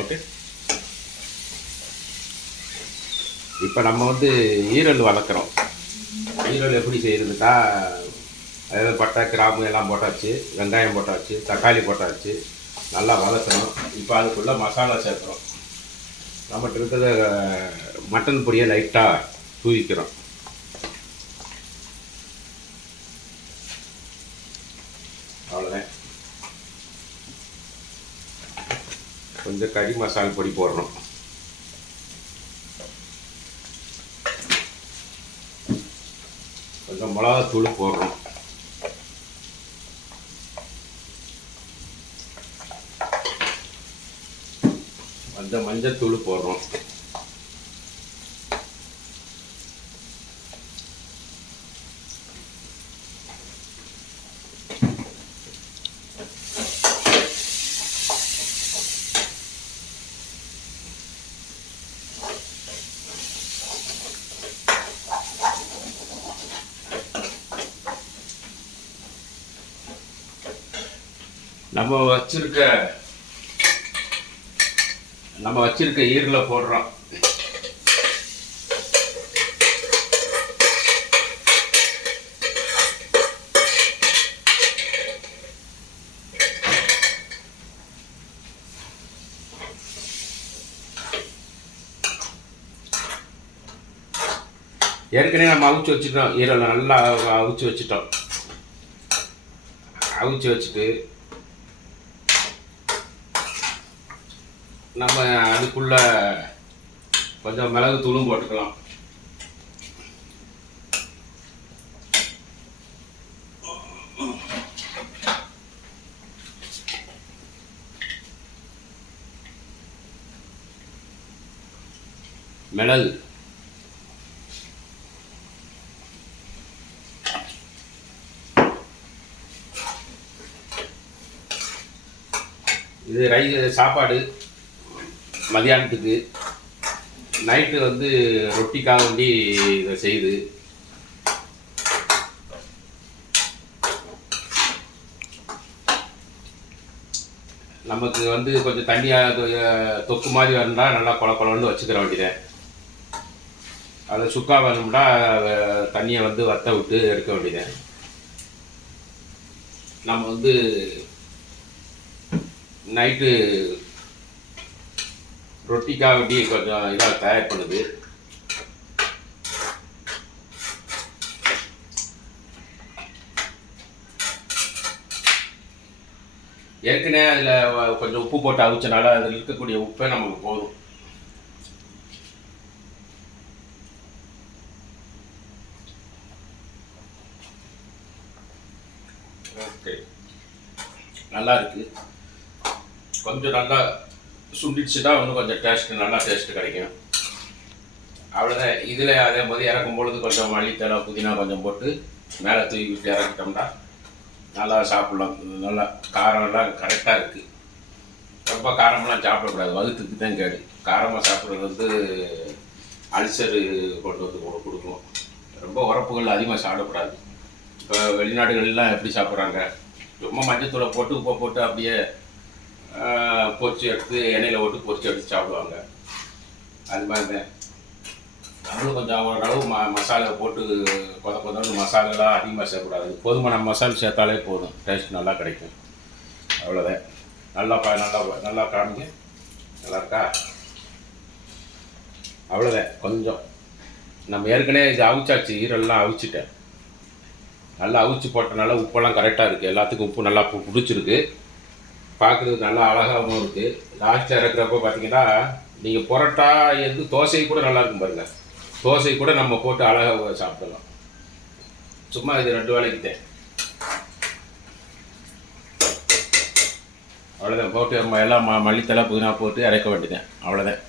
Okay. இப்போ நம்ம வந்து ஈரல் வளர்க்குறோம். ஈரல் எப்படி செய்கிறதுக்கா, அதாவது பட்டை கிராம்பு எல்லாம் போட்டாச்சு, வெங்காயம் போட்டாச்சு, தக்காளி போட்டாச்சு, நல்லா வதக்கணும். இப்போ அதுக்குள்ளே மசாலா சேர்க்குறோம். நம்மகிட்ட இருக்கிற மட்டன் பொடியை லைட்டாக தூவிக்கிறோம். அவ்வளோதான். கொஞ்சம் கறி மசாலா பொடி போடுறோம். கொஞ்சம் மிளகாத்தூள் போடுறோம். கொஞ்சம் மஞ்சத்தூள் போடுறோம். நம்ம வச்சிருக்க ஈரலை போடுறோம். ஏற்கனவே நம்ம அவிச்சு வச்சுட்டோம். ஈரலை நல்லா அவிச்சு வச்சுட்டோம். அவிச்சு வச்சுட்டு நம்ம அதுக்குள்ள கொஞ்சம் மிளகு தூளும் போட்டுக்கலாம். மிளகு, இது சாப்பாடு மதியானத்துக்கு. நைட்டு வந்து ரொட்டிக்காக வேண்டி இதை செய்யுது. நமக்கு வந்து கொஞ்சம் தண்ணியாக தொக்கு மாதிரி வரணும்னா நல்லா குழன்னு வச்சுக்கிற வேண்டியதை. அதில் சுக்கா வரணும்னா தண்ணியை வந்து வற்ற விட்டு எடுக்க வேண்டியதை. நம்ம வந்து நைட்டு ரொட்டிக்காக வேண்டி கொஞ்சம் இதாக தயார் பண்ணுது. ஏற்கனவே அதில் கொஞ்சம் உப்பு போட்டு அவிச்சனால அதில் இருக்கக்கூடிய உப்பே நமக்கு போதும். ஓகே, நல்லா இருக்கு. கொஞ்சம் நல்லா சுண்டிடுச்சுட்டா இன்னும் கொஞ்சம் நல்லா டேஸ்ட்டு கிடைக்கும். அவ்வளோதான். இதில் அதே மாதிரி இறக்கும் பொழுது கொஞ்சம் மல்லித்தழை புதினா கொஞ்சம் போட்டு மேலே தூக்கி விட்டு இறக்கிட்டோம்னா நல்லா சாப்பிட்லாம். நல்லா காரம்லாம் கரெக்டாக இருக்குது. ரொம்ப காரமெல்லாம் சாப்பிடக்கூடாது, வகுத்துக்கு தான் கேடு. காரமாக சாப்பிட்றது வந்து அல்சரு கொண்டு வந்து கொடுக்கும். ரொம்ப உரப்புகள் அதிகமாக சாப்பிடக்கூடாது. இப்போ வெளிநாடுகள்லாம் எப்படி சாப்பிட்றாங்க, ரொம்ப மஞ்சத்தூளை போட்டு உப்பை போட்டு அப்படியே பொரிச்சு எடுத்து எண்ணெயில் போட்டு பொரிச்சு எடுத்து சாப்பிடுவாங்க. அது மாதிரி தான் நம்மளும் கொஞ்சம் ஓரளவு மசாலா போட்டு கொஞ்சம் மசாலாலாம் அதிகமாக சேர்க்கக்கூடாது. போதுமான மசாலா சேர்த்தாலே போதும், டேஸ்ட் நல்லா கிடைக்கும். அவ்வளோதான். நல்லா காமிங்க. நல்லா இருக்கா? அவ்வளோதான். கொஞ்சம் நம்ம ஏற்கனவே இது அவிச்சாச்சு, ஈரல்லாம் அவிச்சிட்டேன். நல்லா அவிச்சு போட்டனால உப்பெல்லாம் கரெக்டாக இருக்குது. எல்லாத்துக்கும் உப்பு நல்லா பிடிச்சிருக்கு. பார்க்குறதுக்கு நல்லா அழகாகவும் இருக்குது. லாஸ்ட்டில் இறக்குறப்போ பார்த்தீங்கன்னா நீங்கள் பரோட்டா தோசை கூட நல்லா இருக்கும் பாருங்கள். தோசை கூட நம்ம போட்டு அழகாக சாப்பிடலாம். சும்மா இது 2 வேளைக்கு தான். அவ்வளோதான். போட்டு எல்லாம் மல்லித்தலை புதினா போட்டு இறக்க வேண்டியதான். அவ்வளோதான்.